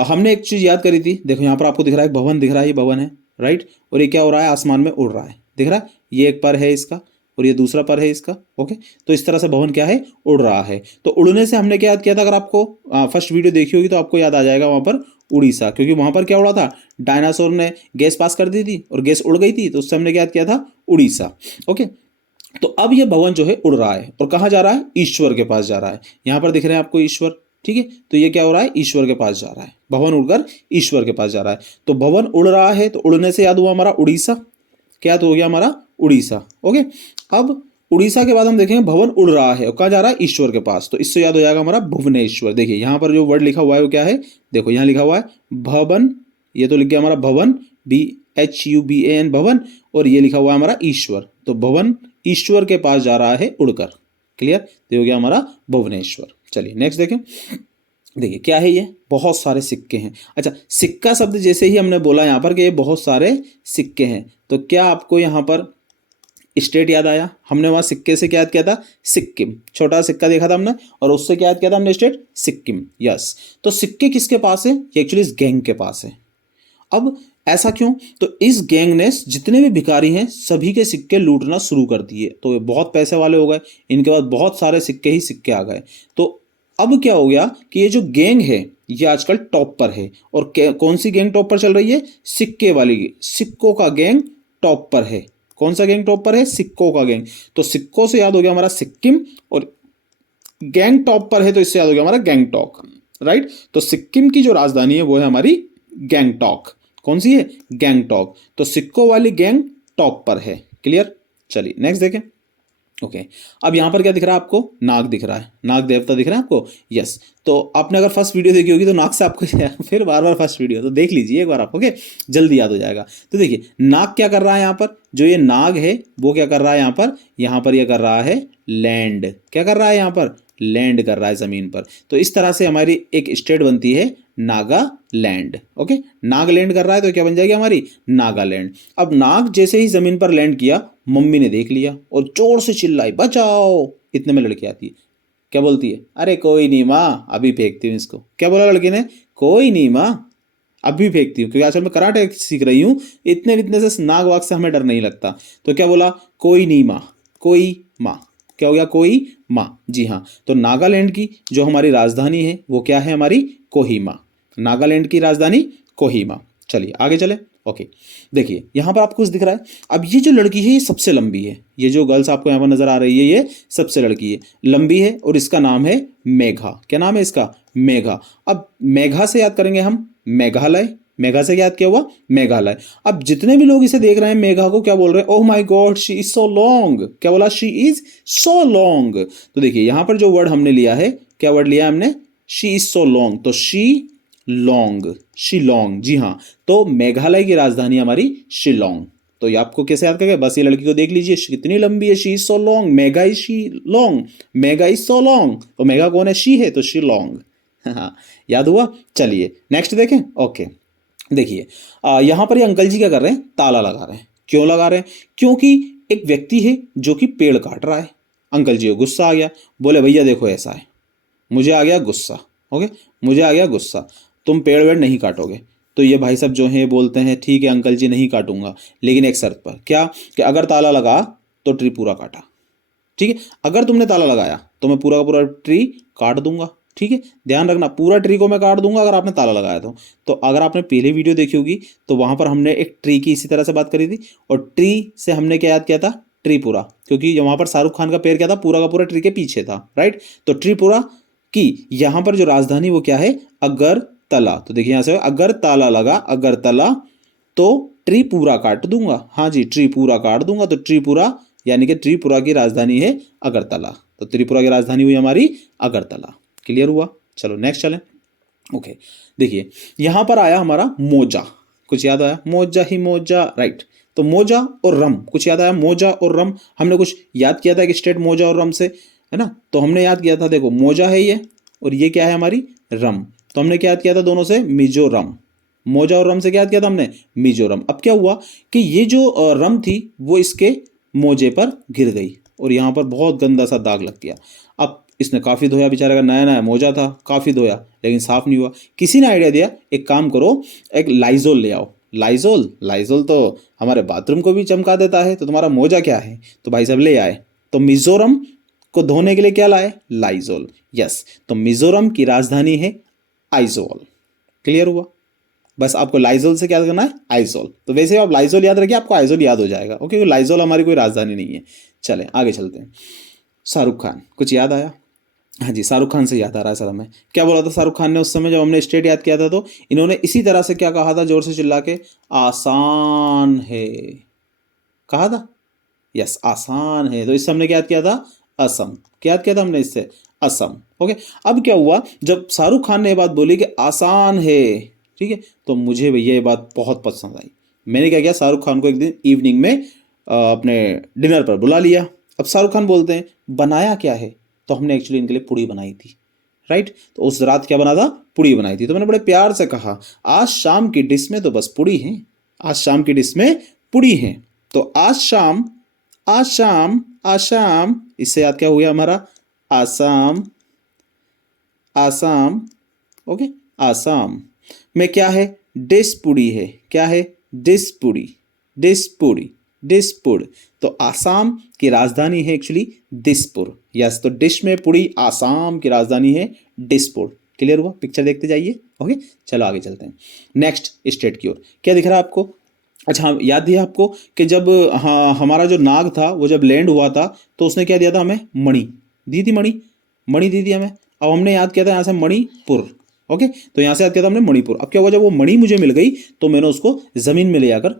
हमने एक चीज़ याद करी थी, देखो यहाँ पर आपको दिख रहा है एक भवन दिख रहा है, ये भवन है, राइट, और ये क्या हो रहा है, आसमान में उड़ रहा है, दिख रहा है, ये एक पर है इसका और ये दूसरा पर है इसका। ओके, तो इस तरह से भवन क्या है, उड़ रहा है। तो उड़ने से हमने क्या याद किया था, अगर आपको फर्स्ट वीडियो देखी होगी तो आपको याद आ जाएगा वहाँ पर उड़ीसा, क्योंकि वहाँ पर क्या उड़ा था, डायनासोर ने गैस पास कर दी थी और गैस उड़ गई थी, तो उससे हमने क्या याद किया था, उड़ीसा। ओके, तो अब ये भवन जो है उड़ रहा है और कहाँ जा रहा है, ईश्वर के पास जा रहा है। यहाँ पर दिख रहे हैं आपको ईश्वर, ठीक है, तो ये क्या हो रहा है, ईश्वर के पास जा रहा है, भवन उड़कर ईश्वर के पास जा रहा है। तो भवन उड़ रहा है, तो उड़ने से याद हुआ हमारा उड़ीसा, क्या तो हो गया हमारा उड़ीसा। ओके, अब उड़ीसा के बाद हम देखेंगे भवन उड़ रहा है और कहाँ जा रहा है, ईश्वर के पास, तो इससे याद हो जाएगा हमारा भुवनेश्वर। देखिए यहाँ पर जो वर्ड लिखा हुआ है वो क्या है, देखो यहाँ लिखा हुआ है भवन, ये तो लिख गया हमारा भवन, BHUBAN भवन, और ये लिखा हुआ है हमारा ईश्वर, तो भवन ईश्वर के पास जा रहा है उड़कर। क्लियर, तो हो गया हमारा भुवनेश्वर। चलिए नेक्स्ट देखें। देखिए क्या है ये, बहुत सारे सिक्के हैं। अच्छा, सिक्का शब्द जैसे ही हमने बोला यहाँ पर कि ये बहुत सारे सिक्के हैं, तो क्या आपको यहाँ पर स्टेट याद आया, हमने वहाँ सिक्के से क्या याद किया था, सिक्किम, छोटा सिक्का देखा था हमने, और उससे क्या याद किया था हमने, स्टेट सिक्किम। यस, तो सिक्के किसके पास है, ये एक्चुअली इस गैंग के पास है। अब ऐसा क्यों, तो इस गैंग ने जितने भी भिखारी हैं सभी के सिक्के लूटना शुरू कर दिए, तो ये बहुत पैसे वाले हो गए, इनके पास बहुत सारे सिक्के ही सिक्के आ गए। तो अब क्या हो गया कि ये जो गैंग है ये आजकल टॉप पर है, और कौन सी गैंग टॉप पर चल रही है, सिक्के वाली, सिक्कों का गैंग टॉप पर है। कौन सा गैंग टॉप पर है, सिक्कों का गैंग। तो सिक्कों से याद हो गया हमारा सिक्किम, और गैंग टॉप पर है तो इससे याद हो गया हमारा गैंगटॉक, राइट। तो सिक्किम की जो राजधानी है वो है हमारी गैंगटॉक। कौन सी है, गैंगटॉक। तो सिक्कों वाली गैंग टॉप पर है। क्लियर, चलिए नेक्स्ट देखें। ओके अब यहाँ पर क्या दिख रहा है आपको? नाग दिख रहा है, नाग देवता दिख रहा है आपको। यस, तो आपने अगर फर्स्ट वीडियो देखी होगी तो नाग से आपको फिर बार बार फर्स्ट वीडियो तो देख लीजिए एक बार आप, ओके, जल्दी याद हो जाएगा। तो देखिए नाग क्या कर रहा है यहाँ पर, जो ये नाग है वो क्या कर रहा है यहाँ पर ये कर रहा है लैंड। क्या कर रहा है यहाँ पर? लैंड कर रहा है जमीन पर। तो इस तरह से हमारी एक स्टेट बनती है नागालैंड। ओके, नागालैंड कर रहा है तो क्या बन जाएगी हमारी? नागालैंड। अब नाग जैसे ही जमीन पर लैंड किया, मम्मी ने देख लिया और जोर से चिल्लाई बचाओ। इतने में लड़की आती है, क्या बोलती है? अरे कोई नहीं माँ, अभी फेंकती हूँ इसको। क्या बोला लड़की ने? कोई नहीं माँ, अभी फेंकती हूँ, क्योंकि आजकल मैं कराटे सीख रही हूँ, इतने से नाग वाग से हमें डर नहीं लगता। तो क्या बोला? कोई नहीं माँ, कोई माँ। क्या हो गया? कोई माँ। जी हाँ, तो नागालैंड की जो हमारी राजधानी है वो क्या है? हमारी कोहिमा। नागालैंड की राजधानी कोहिमा। चलिए आगे चले। ओके, देखिए यहाँ पर आपको कुछ दिख रहा है। अब ये जो लड़की है ये सबसे लंबी है, ये जो गर्ल्स आपको यहाँ पर नजर आ रही है ये सबसे लड़की है, लंबी है, और इसका नाम है मेघा। क्या नाम है इसका? मेघा। अब मेघा से याद करेंगे हम मेघालय। मेघा से याद किया हुआ मेघालय। अब जितने भी लोग इसे देख रहे हैं मेघा को, क्या बोल रहे हैं? Oh my God she is so long. क्या बोला? She is so long. तो देखिए यहाँ पर जो वर्ड हमने लिया है, क्या वर्ड लिया हमने? She is so long. तो शी लॉन्ग, शिलोंग। जी हाँ, तो मेघालय की राजधानी हमारी शिलोंग। तो ये आपको कैसे याद करेंगे? बस ये लड़की को देख लीजिए कितनी लंबी है, she is so long, mega is she long, mega is so long. तो मेगा कौन है? शी है, तो शिलोंग। हाँ, याद हुआ। चलिए नेक्स्ट देखें। ओके, देखिए यहाँ पर ये अंकल जी क्या कर रहे हैं? ताला लगा रहे हैं। क्यों लगा रहे हैं? क्योंकि एक व्यक्ति है जो कि पेड़ काट रहा है। अंकल जी को गुस्सा आ गया, बोले भैया देखो ऐसा है, मुझे आ गया गुस्सा। ओके, मुझे आ गया गुस्सा, तुम पेड़ वेड़ नहीं काटोगे। तो ये भाई साहब जो हैं बोलते हैं ठीक है अंकल जी नहीं काटूंगा, लेकिन एक शर्त पर। क्या? कि अगर ताला लगा तो ट्री पूरा काटा। ठीक है, अगर तुमने ताला लगाया तो मैं पूरा का पूरा ट्री काट दूंगा। ठीक है, ध्यान रखना, पूरा ट्री को मैं काट दूंगा अगर आपने ताला लगाया तो अगर आपने पहले वीडियो देखी होगी तो वहां पर हमने एक ट्री की इसी तरह से बात करी थी, और ट्री से हमने क्या याद किया था? त्रिपुरा, क्योंकि वहां पर शाहरुख खान का पैर क्या था? पूरा का पूरा ट्री के पीछे था, राइट। तो त्रिपुरा की यहाँ पर जो राजधानी वो क्या है? अगरतला। तो देखिए यहां से अगर ताला लगा, अगरतला, तो ट्री पूरा काट दूंगा। हाँ जी, ट्री पूरा काट दूंगा। तो त्रिपुरा यानी कि त्रिपुरा की राजधानी है अगरतला। तो त्रिपुरा की राजधानी हुई हमारी अगरतला। क्लियर हुआ? चलो नेक्स्ट चलें। ओके, देखिए यहां पर आया हमारा मोजा। कुछ याद आया? मोजा ही मोजा, राइट। तो मोजा और रम, कुछ याद आया? मोजा और रम हमने कुछ याद किया था कि स्टेट मोजा और रम से, है ना। तो हमने याद किया था, देखो मोजा है ये, और ये क्या है हमारी? रम। तो हमने क्या याद किया था दोनों से? मिजोरम। मोजा और रम से क्या याद किया था हमने? मिजोरम। अब क्या हुआ कि ये जो रम थी वो इसके मोजे पर गिर गई और यहाँ पर बहुत गंदा सा दाग लग गया। अब इसने काफ़ी धोया, बेचारे का नया नया मोजा था, काफ़ी धोया लेकिन साफ नहीं हुआ। किसी ने आइडिया दिया, एक काम करो, एक लाइजोल ले आओ। लाइजोल, लाइजोल तो हमारे बाथरूम को भी चमका देता है, तो तुम्हारा मोजा क्या है? तो भाई साहब ले आए। तो मिजोरम को धोने के लिए क्या लाए? लाइजोल। यस, तो मिजोरम की राजधानी है आइजोल। क्लियर हुआ? बस आपको लाइजोल से क्या करना है? आइजोल। तो वैसे आप लाइजोल याद रखिए, आपको आइजोल याद हो जाएगा। ओके, लाइजोल हमारी कोई राजधानी नहीं है। चलें आगे चलते हैं। शाहरुख खान, कुछ याद आया? हाँ जी, शाहरुख खान से याद आ रहा है सर हमें। क्या बोला था शाहरुख खान ने उस समय जब हमने स्टेट याद किया था? तो इन्होंने इसी तरह से क्या कहा था, जोर से चिल्ला के? आसान है कहा था। यस, आसान है। तो इससे हमने क्या याद किया था? असम। क्या याद किया था हमने इससे? असम। ओके, अब क्या हुआ जब शाहरुख खान ने ये बात बोली कि आसान है, ठीक है, तो मुझे भैया ये बात बहुत पसंद आई। मैंने क्या किया, शाहरुख खान को एक दिन इवनिंग में अपने डिनर पर बुला लिया। अब शाहरुख खान बोलते हैं बनाया क्या है? तो हमने एक्चुअली इनके लिए पूड़ी बनाई थी, राइट। तो उस रात क्या बना था? पूड़ी बनाई थी। तो मैंने बड़े प्यार से कहा आज शाम की डिश में तो बस पूड़ी है, आज शाम की डिश में पूड़ी है। तो आज शाम, आज शाम, आज शाम, इससे याद क्या हो गया हमारा? आसाम। आसाम, ओके, आसाम में क्या है? डिश पूड़ी है। क्या है? डिश पूड़ी, डिश पूड़ी, दिसपुर। तो आसाम की राजधानी है एक्चुअली दिसपुर। यस, तो डिश में पूरी आसाम की राजधानी है दिसपुर। क्लियर हुआ? पिक्चर देखते जाइए। ओके, चलो आगे चलते हैं नेक्स्ट स्टेट की ओर। क्या दिख रहा है आपको? अच्छा हाँ, याद दिया आपको कि जब हाँ हमारा जो नाग था वो जब लैंड हुआ था तो उसने क्या दिया था हमें? मणि दी थी, मणि, मणि दी थी हमें। अब हमने याद किया था यहाँ से मणिपुर। ओके, तो यहाँ से याद किया था हमने मणिपुर। अब क्या हुआ, जब वो मणि मुझे मिल गई तो मैंने उसको जमीन में ले आकर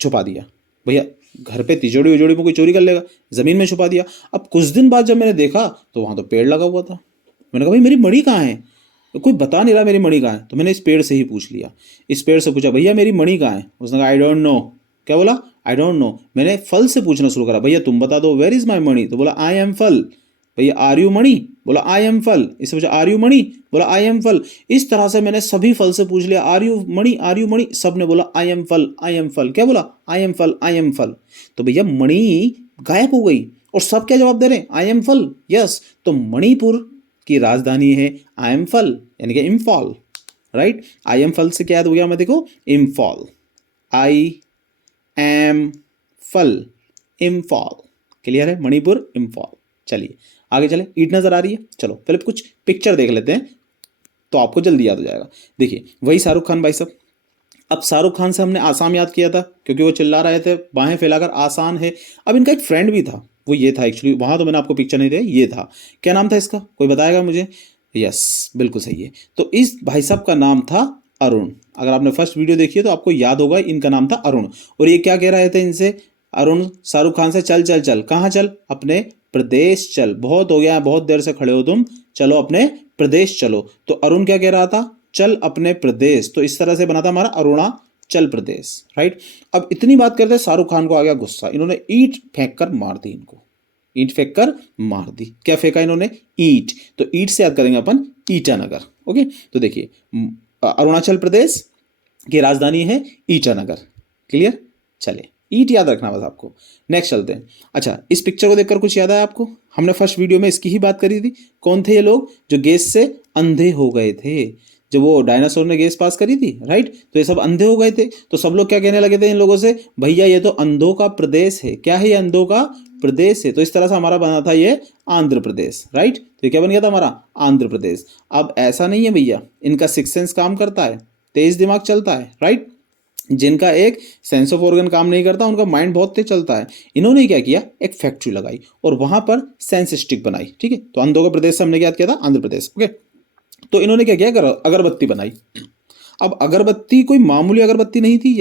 छुपा दिया। भैया घर पे तिजोरी उजोड़ी में कोई चोरी कर लेगा, ज़मीन में छुपा दिया। अब कुछ दिन बाद जब मैंने देखा तो वहाँ तो पेड़ लगा हुआ था। मैंने कहा भाई मेरी मणि कहाँ है, तो कोई बता नहीं रहा मेरी मणि कहाँ है। तो मैंने इस पेड़ से ही पूछ लिया, इस पेड़ से पूछा भैया मेरी मणि कहाँ है। उसने कहा आई डोंट नो। क्या बोला? I don't know. मैंने फल से पूछना शुरू करा, भैया तुम बता दो वेयर इज माई मणि। तो बोला आई एम फल। भैया आर यू मणि? बोला आई एम फल। इससे पूछा आर यू मणि? बोला आई एम फल। इस तरह से मैंने सभी फल से पूछ लिया are you money, are you money, सब ने बोला आई एम फल, आई एम फल। क्या बोला? आई एम फल, आई एम फल। तो भैया मणि गायब हो गई और सब क्या जवाब दे रहे हैं? आई एम फल। यस, तो मणिपुर की राजधानी है आई एम फल, यानी कि इम्फॉल। राइट, आई एम फल से क्या याद हो गया हमें? देखो इम्फॉल, आई एम फल, इम्फॉल। क्लियर है? मणिपुर, इम्फॉल। चलिए आगे चले। ईट नजर आ रही है? चलो पहले कुछ पिक्चर देख लेते हैं तो आपको जल्दी याद हो जाएगा। देखिए वही शाहरुख खान भाई साहब। अब शाहरुख खान से हमने आसाम याद किया था क्योंकि वो चिल्ला रहे थे बाहें फैलाकर आसान है। अब इनका एक फ्रेंड भी था, वो ये था एक्चुअली, वहां तो मैंने आपको पिक्चर नहीं दिया, ये था। क्या नाम था इसका, कोई बताएगा मुझे? यस बिल्कुल सही है। तो इस भाई साहब का नाम था अरुण। अगर आपने फर्स्ट वीडियो देखी है तो आपको याद होगा इनका नाम था अरुण। और ये क्या कह रहे थे इनसे, अरुण शाहरुख खान से, चल चल चल। कहाँ चल? अपने प्रदेश चल, बहुत हो गया, बहुत देर से खड़े हो तुम, चलो अपने प्रदेश चलो। तो अरुण क्या कह रहा था? चल अपने प्रदेश। तो इस तरह से बना था हमारा अरुणाचल प्रदेश। राइट, अब इतनी बात करते शाहरुख खान को आ गया गुस्सा, इन्होंने ईंट फेंक कर मार दी इनको, ईंट फेंक कर मार दी। क्या फेंका इन्होंने? ईंट। तो ईंट से याद करेंगे अपन ईटानगर। ओके, तो देखिए अरुणाचल प्रदेश की राजधानी है ईटानगर। क्लियर? चले, ईट याद रखना बस आपको। नेक्स्ट चलते हैं। अच्छा, इस पिक्चर को देखकर कुछ याद आया आपको? हमने फर्स्ट वीडियो में इसकी ही बात करी थी। कौन थे ये लोग जो गैस से अंधे हो गए थे? जब वो डायनासोर ने गैस पास करी थी, राइट, तो ये सब अंधे हो गए थे। तो सब लोग क्या कहने लगे थे इन लोगों से, भैया ये तो अंधों का प्रदेश है। क्या है ये? अंधों का प्रदेश है। तो इस तरह से हमारा बना था ये आंध्र प्रदेश। राइट, तो ये क्या बन गया था हमारा? आंध्र प्रदेश। अब ऐसा नहीं है भैया, इनका सिक्स सेंस काम करता है, तेज दिमाग चलता है। राइट, जिनका एक सेंस ऑफ ऑर्गन काम नहीं करता उनका माइंड बहुत तेज चलता है। इन्होंने क्या किया, एक फैक्ट्री लगाई और वहां पर सेंस स्टिक बनाई। ठीक है, तो अंधों का प्रदेश से हमने याद किया था आंध्र प्रदेश। ओके, तो इन्होंने क्या किया, अगरबत्ती बनाई। अब अगरबत्ती कोई मामूली अगरबत्ती नहीं थी,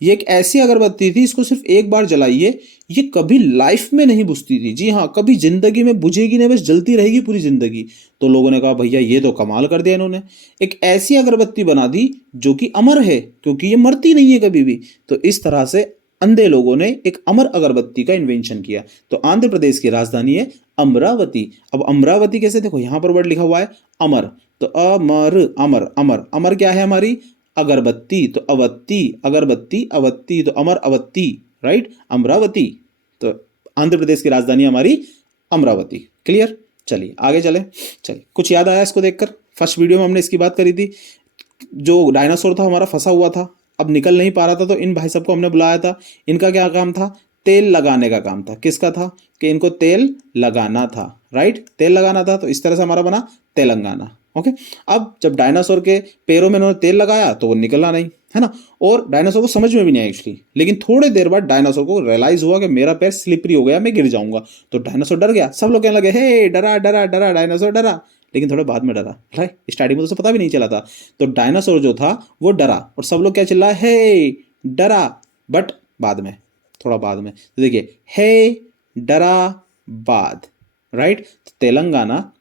ये एक ऐसी अगरबत्ती थी, इसको सिर्फ एक बार जलाइए, ये कभी लाइफ में नहीं बुझती थी। जी हाँ, कभी जिंदगी में बुझेगी नहीं, बस जलती रहेगी पूरी जिंदगी। तो लोगों ने कहा भैया ये तो कमाल कर दिया इन्होंने, एक ऐसी अगरबत्ती बना दी जो कि अमर है, क्योंकि ये मरती नहीं है कभी भी। तो इस तरह से अंधे लोगों ने एक अमर अगरबत्ती का इन्वेंशन किया। तो आंध्र प्रदेश की राजधानी है अमरावती। अब अमरावती कैसे, देखो यहां पर वर्ड लिखा हुआ है अमर, तो अमर, अमर, अमर, अमर क्या है हमारी? अगरबत्ती। तो अवत्ती, अगरबत्ती, अवत्ती, तो अमर अवत्ती। राइट, अमरावती। तो आंध्र प्रदेश की राजधानी हमारी अमरावती। क्लियर? चलिए आगे चले। चलिए, कुछ याद आया इसको देखकर? फर्स्ट वीडियो में हमने इसकी बात करी थी, जो डायनासोर था हमारा फंसा हुआ था, अब निकल नहीं पा रहा था, तो इन भाई साहब को हमने बुलाया था। इनका क्या काम था? तेल लगाने का काम था। किसका था? कि इनको तेल लगाना था। राइट, तेल लगाना था। तो इस तरह से हमारा बना तेलंगाना। ओके, अब जब डायनासोर के पैरों में इन्होंने तेल लगाया तो वो निकला नहीं, है ना, और डायनासोर को समझ में भी नहीं आया एक्चुअली। लेकिन थोड़ी देर बाद डायनासोर को रियलाइज हुआ कि मेरा पैर स्लिपरी हो गया, मैं गिर जाऊंगा। तो डायनासोर डर गया। सब लोग कहने लगे हे डरा डरा डरा, डायनासोर डरा। लेकिन थोड़ा बाद में डरा, राइट, स्टार्टिंग में तो उसे पता भी नहीं चला था। तो डायनासोर जो था वो डरा और सब लोग क्या चिल्लाए, हे डरा, बट बाद में, थोड़ा बाद में। तो देखिए हे डरा बाद। राइट, तो तेलंगाना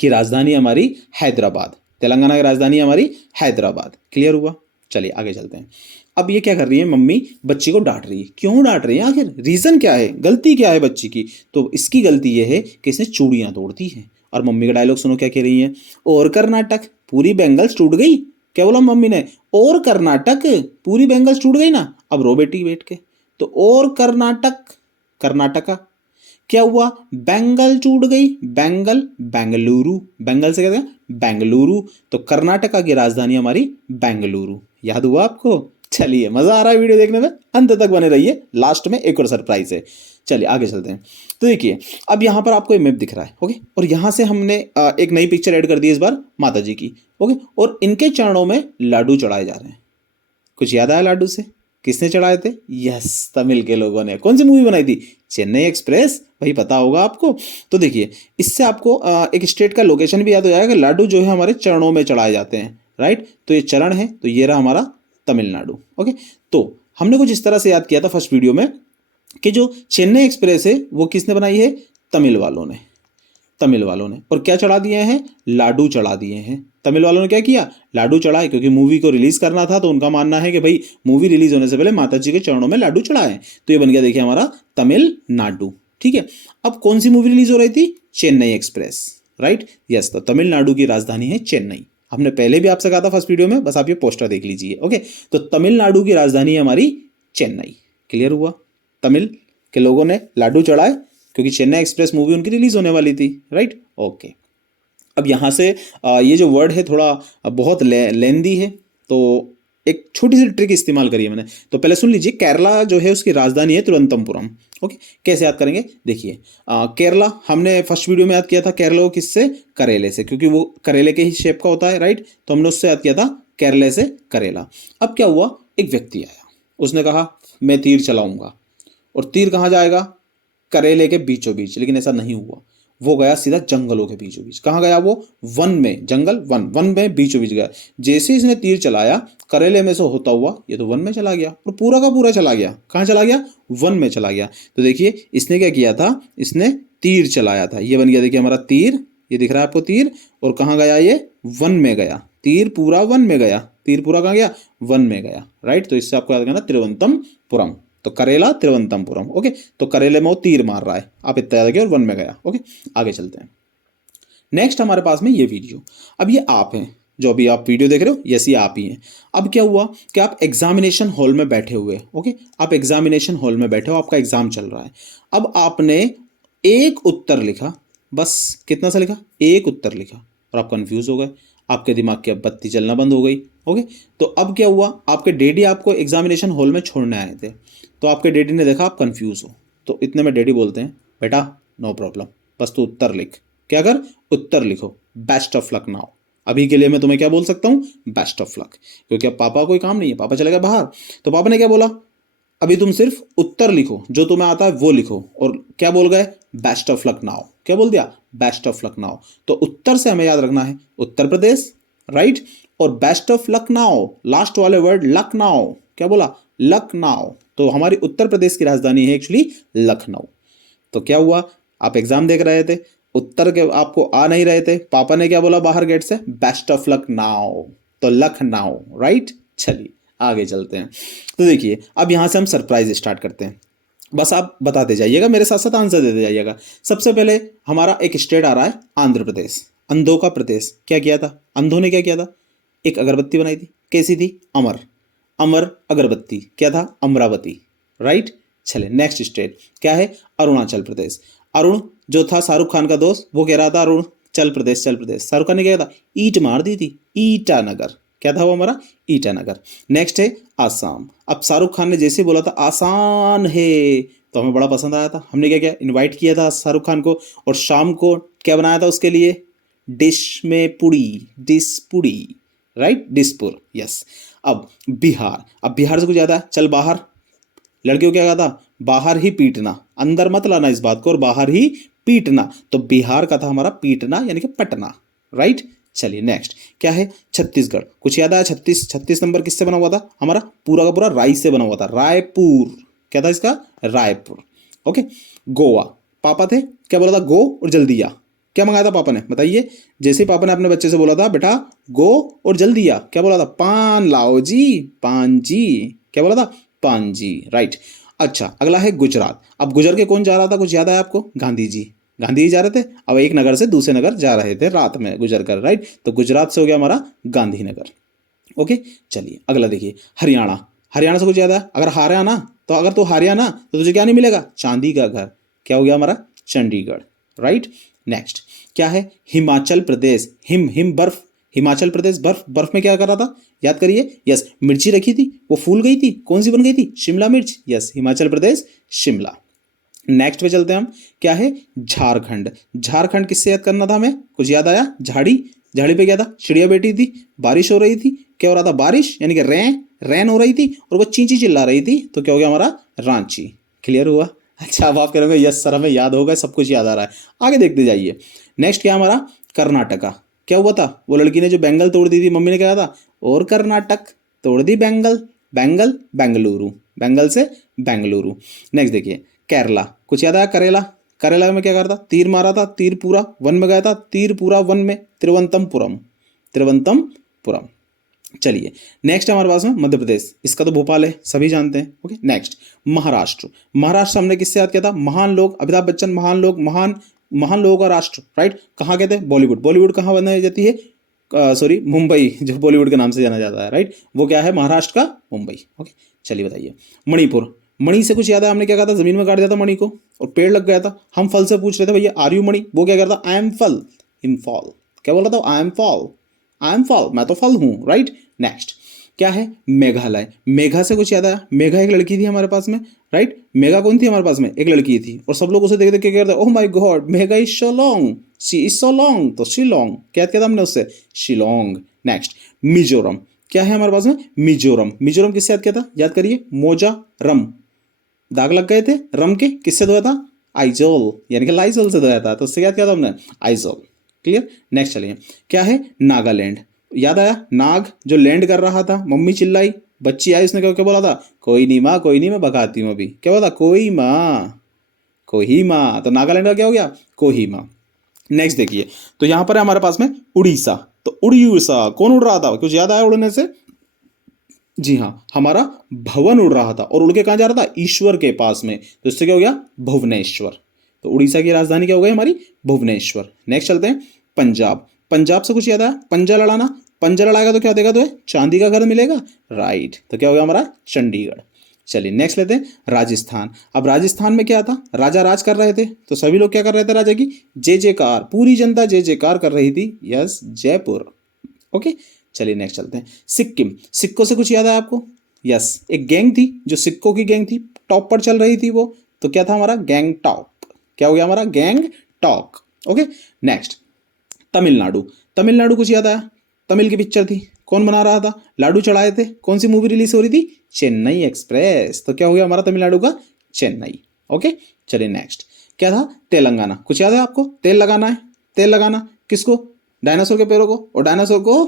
की राजधानी हमारी हैदराबाद। तेलंगाना की राजधानी हमारी हैदराबाद। क्लियर हुआ? चलिए आगे चलते हैं। अब ये क्या कर रही है, मम्मी बच्ची को डांट रही है। क्यों डांट रही है, आखिर रीजन क्या है, गलती क्या है बच्ची की? तो इसकी गलती ये है कि इसने चूड़ियां तोड़ती है। और मम्मी का डायलॉग सुनो क्या कह रही है, और कर्नाटक पूरी बैंगल्स टूट गई। क्या बोला मम्मी ने? और कर्नाटक पूरी बैंगल्स टूट गई ना। अब रो बेटी बैठ के, तो और कर्नाटक, कर्नाटका क्या हुआ, बैंगल टूट गई। बैंगल बेंगलुरु, बैंगल से कहते हैं बेंगलुरु। तो कर्नाटका की राजधानी हमारी बेंगलुरु। याद हुआ आपको? चलिए, मजा आ रहा है वीडियो देखने में, अंत तक बने रहिए, लास्ट में एक और सरप्राइज है। चलिए आगे चलते हैं। तो देखिए अब यहाँ पर आपको एक मैप दिख रहा है। ओके, और यहाँ से हमने एक नई पिक्चर ऐड कर दी इस बार माता जी की। ओके, और इनके चरणों में लाडू चढ़ाए जा रहे हैं। कुछ याद आया लाडू से? किसने चढ़ाए थे? यस, तमिल के लोगों ने। कौन सी मूवी बनाई थी? चेन्नई एक्सप्रेस, भाई पता होगा आपको। तो देखिए इससे आपको एक स्टेट का लोकेशन भी याद हो जाएगा। लाडू जो है हमारे चरणों में चढ़ाए जाते हैं। राइट, तो ये चरण है, तो ये रहा हमारा तमिलनाडु। ओके, तो हमने कुछ इस तरह से याद किया था फर्स्ट वीडियो में कि जो चेन्नई एक्सप्रेस है वो किसने बनाई है? तमिल वालों ने। तमिल वालों ने। और क्या चढ़ा दिए हैं? लाडू चढ़ा दिए हैं। तमिल वालों ने क्या किया? लाडू चढ़ाए, क्योंकि मूवी को रिलीज करना था, तो उनका मानना है कि भाई मूवी रिलीज होने से पहले माता जी के चरणों में लाडू चढ़ाए। तो ये बन गया देखिए हमारा तमिलनाडु। ठीक है, अब कौन सी मूवी रिलीज हो रही थी? Chennai express, right. यस, तो तमिलनाडु की राजधानी है चेन्नई। हमने पहले भी आपसे कहा था फर्स्ट वीडियो में, बस आप ये पोस्टर देख लीजिए। ओके, तो तमिलनाडु की राजधानी है हमारी चेन्नई। क्लियर हुआ? तमिल के लोगों ने लाडू चढ़ाए क्योंकि चेन्नई एक्सप्रेस मूवी उनकी रिलीज होने वाली थी, राइट। ओके, अब यहाँ से ये जो वर्ड है थोड़ा बहुत लेंदी है, तो एक छोटी सी ट्रिक इस्तेमाल करी है मैंने। तो पहले सुन लीजिए, केरला जो है उसकी राजधानी है तिरुवनंतपुरम। ओके, कैसे याद करेंगे? देखिए, केरला हमने फर्स्ट वीडियो में याद किया था केरला को किससे? करेले से, क्योंकि वो करेले के ही शेप का होता है, राइट। तो हमने उससे याद किया था केरले से करेला। अब क्या हुआ? एक व्यक्ति आया, उसने कहा मैं तीर चलाऊंगा, और तीर कहाँ जाएगा? करेले के बीचों बीच। लेकिन ऐसा नहीं हुआ, वो गया सीधा जंगलों के बीचों बीच। कहाँ गया वो? वन में, जंगल वन, वन में बीचों बीच गया। जैसे इसने तीर चलाया, करेले में से होता हुआ ये तो वन में चला गया, और पूरा का पूरा चला गया। कहाँ चला गया? वन में चला गया। तो देखिए इसने क्या किया था? इसने तीर चलाया था, ये बन गया देखिए हमारा तीर। ये दिख रहा है आपको तीर, और कहाँ गया ये? वन में गया। तीर पूरा वन में गया, तीर पूरा कहाँ गया? वन में गया, राइट। तो इससे आपको याद करना तिरुवनंतपुरम। तो करेला तिरुवनंतपुरम। ओके, तो करेले में वो तीर मार रहा है, आप इतना याद रखिए, और वन में गया। ओके, आगे चलते हैं। नेक्स्ट हमारे पास में ये वीडियो, अब ये आप हैं जो अभी आप वीडियो देख रहे हो, यस ये आप ही हैं। अब क्या हुआ कि आप एग्जामिनेशन हॉल में बैठे हुए, ओके, आप एग्जामिनेशन हॉल में बैठे हो, आपका एग्जाम चल रहा है। अब आपने एक उत्तर लिखा, बस कितना सा लिखा? एक उत्तर लिखा, और आप कंफ्यूज हो गए, आपके दिमाग की अब बत्ती चलना बंद हो गई। ओके, तो अब क्या हुआ? आपके डैडी आपको एग्जामिनेशन हॉल में छोड़ने आए थे, तो आपके डैडी ने देखा आप कंफ्यूज हो, तो इतने में डैडी बोलते हैं बेटा नो प्रॉब्लम, बस तू उत्तर लिख। क्या कर? उत्तर लिखो, बेस्ट ऑफ लक नाउ। अभी के लिए मैं तुम्हें क्या बोल सकता हूँ? बेस्ट ऑफ लक, क्योंकि अब पापा कोई काम नहीं है, पापा चले गए बाहर। तो पापा ने क्या बोला? अभी तुम सिर्फ उत्तर लिखो, जो तुम्हें आता है वो लिखो। और क्या बोल गए? Best of luck now. क्या बोल दिया? Best of luck now. तो उत्तर से हमें याद रखना है उत्तर प्रदेश, राइट। और best of luck now, last वाले वर्ड लखनऊ। क्या बोला? लखनऊ। तो हमारी उत्तर प्रदेश की राजधानी है एक्चुअली लखनऊ। तो क्या हुआ? आप एग्जाम देख रहे थे, उत्तर के आपको आ नहीं रहे थे, पापा ने क्या बोला बाहर गेट से? Best of luck now. तो लखनऊ, राइट। चलिए आगे चलते हैं। तो देखिए अब यहां से हम सरप्राइज स्टार्ट करते हैं, बस आप बताते जाइएगा, मेरे साथ साथ आंसर देते जाइएगा। सबसे पहले हमारा एक स्टेट आ रहा है आंध्र प्रदेश, अंधों का प्रदेश। क्या किया था अंधों ने? क्या किया था? एक अगरबत्ती बनाई थी, कैसी थी? अमर। अमर अगरबत्ती। क्या था? अमरावती, राइट। चले नेक्स्ट स्टेट क्या है? अरुणाचल प्रदेश। अरुण जो था शाहरुख खान का दोस्त, वो कह रहा था अरुण चल प्रदेश चल प्रदेश। शाहरुख खान ने क्या था? ईट मार दी थी, ईटानगर। क्या था वो हमारा? ईटानगर। नेक्स्ट है आसाम। अब शाहरुख खान ने जैसे बोला था आसान है, तो हमें बड़ा पसंद आया था। हमने क्या किया? इनवाइट किया था शाहरुख खान को, और शाम को क्या बनाया था उसके लिए? डिश में पुड़ी, डिश पुड़ी, राइट, डिशपुर, यस। अब बिहार। अब बिहार से कुछ ज़्यादा है, चल बाहर। लड़कियों क्या कहा था? बाहर ही पीटना, अंदर मत लाना इस बात को, और बाहर ही पीटना। तो बिहार का था हमारा पीटना, यानी कि पटना, राइट। चलिए नेक्स्ट क्या है? छत्तीसगढ़। कुछ याद आया? 36 नंबर किससे बना हुआ था? हमारा पूरा का पूरा राई से बना हुआ था, रायपुर। क्या था इसका? रायपुर। ओके। गोवा। पापा थे, क्या बोला था? गो और जल्दी आ। क्या मंगाया था पापा ने? बताइए। जैसे ही पापा ने अपने बच्चे से बोला था बेटा गो और जल्दी आ, क्या बोला था? पान लाओ जी, पान जी। क्या बोला था? पान जी, राइट। अच्छा अगला है गुजरात। अब गुजर के कौन जा रहा था? कुछ याद है आपको? गांधी जी। गांधी जी जा रहे थे, अब एक नगर से दूसरे नगर जा रहे थे रात में गुजर कर, राइट। तो गुजरात से हो गया हमारा गांधीनगर। ओके। चलिए अगला देखिए, हरियाणा। हरियाणा से कुछ याद है? अगर हरियाणा, तो अगर तू हरियाणा तो तुझे क्या नहीं मिलेगा? चांदी का घर। क्या हो गया हमारा? चंडीगढ़, राइट। नेक्स्ट क्या है? हिमाचल प्रदेश। हिम हिम बर्फ, हिमाचल प्रदेश बर्फ। बर्फ में क्या कर रहा था? याद करिए। यस, मिर्ची रखी थी, वो फूल गई थी, कौन सी बन गई थी? शिमला मिर्च। यस, हिमाचल प्रदेश शिमला। नेक्स्ट पे चलते हैं हम, क्या है? झारखंड। झारखंड किससे याद करना था हमें? कुछ याद आया? झाड़ी। झाड़ी पे क्या था? चिड़िया बैठी थी, बारिश हो रही थी। क्या हो रहा था? बारिश, यानी कि रैन हो रही थी, और वो चींची चिल्ला रही थी, तो क्या हो गया हमारा? रांची। क्लियर हुआ? अच्छा अब आप कह रहे हो यस सर हमें याद होगा, सब कुछ याद आ रहा है। आगे देखते जाइए। नेक्स्ट क्या हमारा? कर्नाटका। क्या हुआ था? वो लड़की ने जो बैंगल तोड़ दी थी, मम्मी ने कहा था और कर्नाटक तोड़ दी बैंगल, बैंगल बेंगलुरु। बेंगल से बेंगलुरु। नेक्स्ट देखिए केरला, कुछ याद आया? करेला, करेला में क्या कर था? तीर मारा था, तीर पूरा वन में गया था, तीर पूरा वन में, तिरुवनंतपुरम, तिरुवनंतपुरम। चलिए नेक्स्ट हमारे पास में मध्य प्रदेश, इसका तो भोपाल है, सभी जानते हैं। ओके नेक्स्ट महाराष्ट्र, महाराष्ट्र हमने किससे याद किया था? महान लोग, अमिताभ बच्चन, महान लोग, महान लोगों का राष्ट्र, राइट। कहाँ कहते हैं? बॉलीवुड, बॉलीवुड कहाँ बनाई जाती है? सॉरी मुंबई, जो बॉलीवुड के नाम से जाना जाता है, राइट, वो क्या है? महाराष्ट्र का मुंबई। ओके चलिए बताइए मणिपुर, मणि से कुछ याद है? हमने क्या कहा था? जमीन में काट दिया था मणि को और पेड़ लग गया था। हम फल से पूछ रहे थे भैया आर यू मणि, वो क्या करता? आई एम फल, इम्फॉल। क्या बोल रहा था? I am fall, I am फल, मैं तो फल हूँ, राइट। नेक्स्ट क्या है? मेघालय, मेघा से कुछ याद आया? मेघा एक लड़की थी हमारे पास में, राइट। मेघा कौन थी हमारे पास में? एक लड़की थी, और सब लोग उसे देख देख के कहते oh my God Megha is so long, she is so long, तो शिलोंग। क्या किया था हमने उससे? शिलोंग। नेक्स्ट मिजोरम, क्या है हमारे पास में? मिजोरम, मिजोरम किससे याद किया था? याद करिए, मोजा रम, दाग लग गए थे रम के, किससे धोया था? आइजोल, यानी कि लाइजोल से धोया था, तो उससे याद किया था हमने? आइजोल। क्लियर। नेक्स्ट चलिए क्या है? नागालैंड, याद आया? नाग जो लैंड कर रहा था, मम्मी चिल्लाई, बच्ची आई, उसने क्या क्या बोला था? कोई नहीं माँ, कोई नहीं, मैं भगाती हूँ अभी। क्या बोला? कोई माँ, कोहिमा। तो नागालैंड का क्या हो गया? कोहिमा। नेक्स्ट देखिए, तो यहां पर है हमारे पास में उड़ीसा, तो उड़ीसा कौन उड़ रहा था? कुछ याद आया उड़ने से? जी हाँ, हमारा भवन उड़ रहा था, और उड़ के कहाँ जा रहा था? ईश्वर के पास में, तो इससे क्या हो गया? भुवनेश्वर। तो उड़ीसा की राजधानी क्या हो गई हमारी? भुवनेश्वर। नेक्स्ट चलते हैं पंजाब, पंजाब से कुछ याद आया? पंजा लड़ाना, पंजा लड़ाएगा तो क्या देगा? तो चांदी का घर मिलेगा, राइट। तो क्या हो गया हमारा? चंडीगढ़। चलिए नेक्स्ट लेते हैं राजस्थान। अब राजस्थान में क्या था? राजा राज कर रहे थे, तो सभी लोग क्या कर रहे थे? राजा की जय जयकार, पूरी जनता जय जयकार कर रही थी। यस, जयपुर। ओके चलिए नेक्स्ट चलते हैं सिक्किम, सिक्कों से कुछ याद है आपको? यस, एक गैंग थी जो सिक्कों की गैंग थी, टॉप पर चल रही थी वो, तो क्या था हमारा? Gang top. क्या हो गया हमारा? Gang talk. Okay next Tamil Nadu, Tamil Nadu कुछ याद आया? तमिल की पिक्चर थी, कौन बना रहा था? लाडू चढ़ाए थे, कौन सी मूवी रिलीज हो रही थी? चेन्नई एक्सप्रेस। तो क्या हो गया हमारा तमिलनाडु का? चेन्नई। ओके चलिए नेक्स्ट क्या था? तेलंगाना, कुछ याद है आपको? तेल लगाना है, तेल लगाना किसको? डायनासोर के पैरों को, और डायनासोर को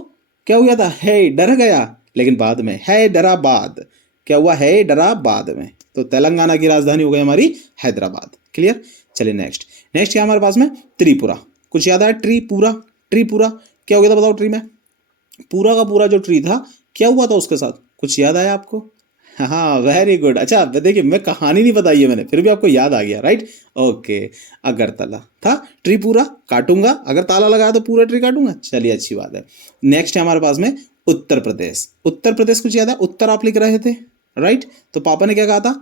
क्या हो गया था? है डर गया, लेकिन बाद में है डरा बाद। क्या हुआ? है डरा बाद में। तो तेलंगाना की राजधानी हो गई हमारी हैदराबाद। क्लियर। चलिए नेक्स्ट, नेक्स्ट क्या हमारे पास में? त्रिपुरा, कुछ याद है? त्रिपुरा, त्रिपुरा क्या हो गया था बताओ? ट्री में पूरा का पूरा जो ट्री था, क्या हुआ था उसके साथ? कुछ याद आया आपको? हाँ वेरी गुड। अच्छा देखिए, मैं कहानी नहीं बताई है मैंने, फिर भी आपको याद आ गया, राइट। ओके अगरतला था, ट्री पूरा काटूंगा, अगर ताला लगाया तो पूरा ट्री काटूंगा। चलिए अच्छी बात है। नेक्स्ट है हमारे पास में उत्तर प्रदेश, उत्तर प्रदेश कुछ याद है? उत्तर आप लिख रहे थे, राइट। तो पापा ने क्या कहा था?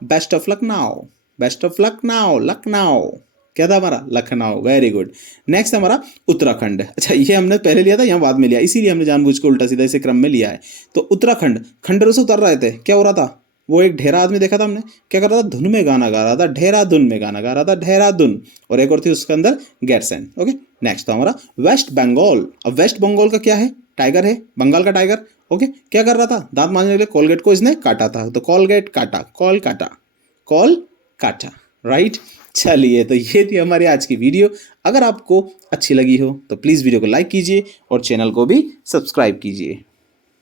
Best of luck now, best of luck now, Lucknow. क्या था हमारा? लखनऊ। Very good. नेक्स्ट हमारा उत्तराखंड। अच्छा ये हमने पहले लिया था, यहाँ बाद में लिया, इसीलिए हमने जानबूझ के उल्टा सीधा इसे क्रम में लिया है। तो उत्तराखंड, खंडरों से उतर रहे थे, क्या हो रहा था? वो एक ढेरा आदमी देखा था हमने, क्या कर रहा था? धुन में गाना गा रहा था, देहरादून में गाना गा रहा था, देहरादून। और एक और थी उसके अंदर गैरसैंण। ओके नेक्स्ट था हमारा वेस्ट बंगाल। अब वेस्ट बंगाल का क्या है? टाइगर है, बंगाल का टाइगर। ओके क्या कर रहा था? दांत मांजने के लिए कोलगेट को इसने काटा था, तो कोलगेट काटा, कॉल काटा, कॉल काटा, राइट। चलिए तो ये थी हमारी आज की वीडियो। अगर आपको अच्छी लगी हो तो प्लीज़ वीडियो को लाइक कीजिए और चैनल को भी सब्सक्राइब कीजिए।